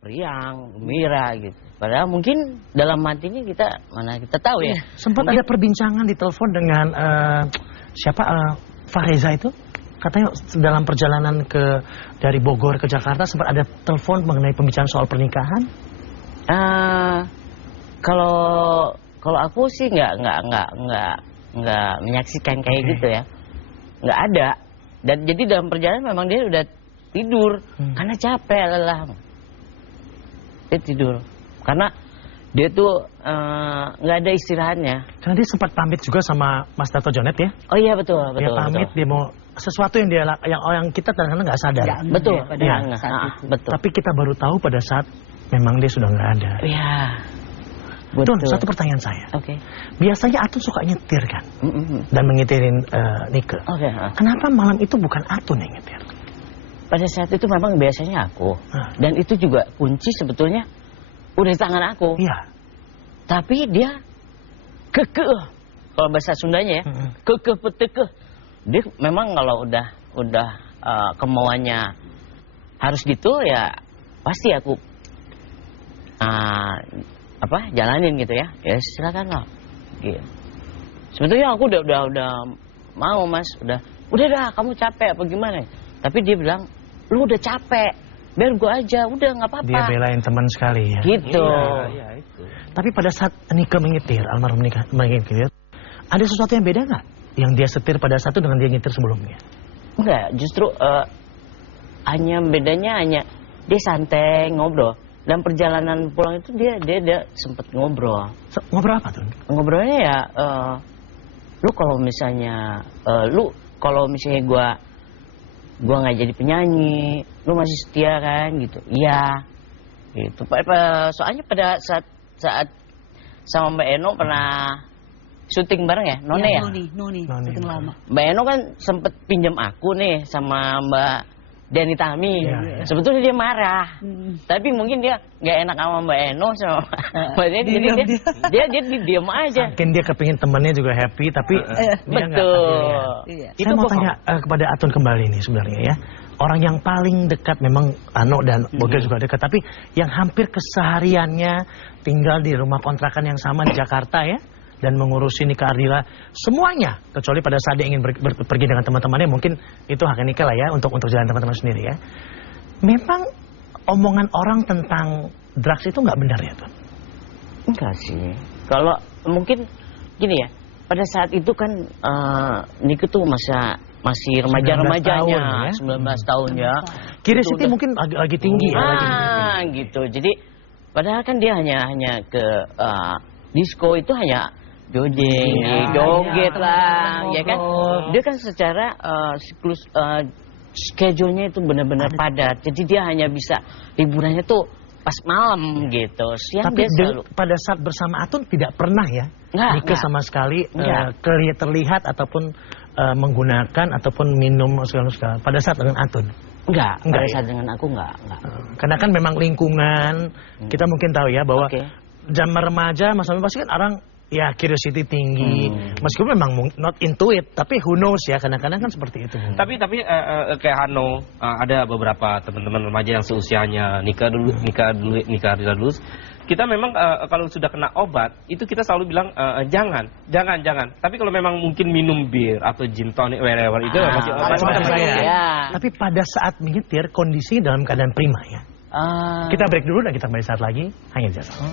riang, gembira gitu. Padahal mungkin dalam hatinya mana kita tahu ya. Sempat mungkin ada perbincangan di telepon dengan Fahreza itu. Katanya dalam perjalanan dari Bogor ke Jakarta sempat ada telepon mengenai pembicaraan soal pernikahan. Kalau aku sih nggak menyaksikan kayak gitu ya. Nggak ada. Dan jadi dalam perjalanan memang dia udah tidur karena capek, lelah. Dia tidur karena dia tuh nggak ada istirahatnya. Karena dia sempat pamit juga sama Mas Dato Jonet ya. Oh iya betul. Dia pamit, dia mau sesuatu yang kita kadang-kadang nggak sadar. Ya, betul. Betul. Tapi kita baru tahu pada saat memang dia sudah nggak ada. Iya. Betul. Satu pertanyaan saya. Oke. Biasanya Atun suka nyetir kan, dan mengitirin Nike. Kenapa malam itu bukan Atun yang nyetir? Pada saat itu memang biasanya aku. Dan itu juga kunci sebetulnya udah di tangan aku. Iya. Tapi dia kekeh. Kalau bahasa Sundanya ya, kekeh petekeh. Dia memang kalau udah kemauannya harus gitu ya pasti aku jalanin gitu ya. Ya silakan lah. Gitu. Sebetulnya aku udah mau Mas, udah dah kamu capek apa gimana? Tapi dia bilang, lu udah capek, biar gua aja, udah nggak apa-apa. Dia belain teman sekali ya. Gitu. Iya, itu. Tapi pada saat Nike menyetir, almarhum Nike menyetir, ada sesuatu yang beda nggak? Yang dia setir pada saat itu dengan dia nyetir sebelumnya? Enggak, justru bedanya hanya dia santai ngobrol. Dan perjalanan pulang itu dia sempet ngobrol. Ngobrol apa tuh? Ngobrolnya ya, lu kalau misalnya gua nggak jadi penyanyi, lu masih setia kan gitu? Iya, gitu. Soalnya pada saat sama Mbak Eno pernah syuting bareng ya, None ya? Noni, syuting lama. Mbak Eno kan sempet pinjam aku nih sama Mbak Deni Tami. Sebetulnya dia marah, tapi mungkin dia nggak enak sama Mbak Eno sama Mbak Deni, jadi dia diam aja. Mungkin dia kepingin temennya juga happy, tapi betul. Saya mau tanya kepada Atun kembali nih sebenarnya ya. Orang yang paling dekat memang Ano dan Boga juga dekat, tapi yang hampir kesehariannya tinggal di rumah kontrakan yang sama di Jakarta ya, dan mengurusi nikah Ardila semuanya, kecuali pada saat dia ingin pergi dengan teman-temannya, mungkin itu hak nikah lah ya, untuk jalan teman-teman sendiri ya. Memang omongan orang tentang drugs itu nggak benar ya Tuan? Enggak sih. Kalau mungkin gini ya, pada saat itu kan Nike tuh masih remaja-remajanya, 19 tahun ya. Curiosity mungkin lagi tinggi ya. Gitu. Jadi padahal kan dia hanya ke disco itu hanya joget lah, ya kan? Dia kan secara siklus schedule-nya itu benar-benar padat. Jadi dia hanya bisa liburannya tuh pas malam gitu. Siang tapi dia selalu. Pada saat bersama Atun tidak pernah ya Nike sama sekali terlihat ataupun menggunakan ataupun minum segala. Pada saat dengan Atun? Enggak. Pada saat dengan aku enggak. Karena kan memang lingkungan kita mungkin tahu ya bahwa zaman remaja Mas Ami pasti kan orang ya curiosity tinggi, meskipun memang not into it, tapi who knows ya, kadang-kadang kan seperti itu. Tapi kayak Hano, ada beberapa teman-teman remaja yang seusianya nikah dulu, kita memang kalau sudah kena obat itu kita selalu bilang jangan. Tapi kalau memang mungkin minum bir atau gin tonic wherever itu masih Tapi pada saat menyetir kondisi dalam keadaan prima ya. Kita break dulu dan kita kembali saat lagi hanya di Jasa.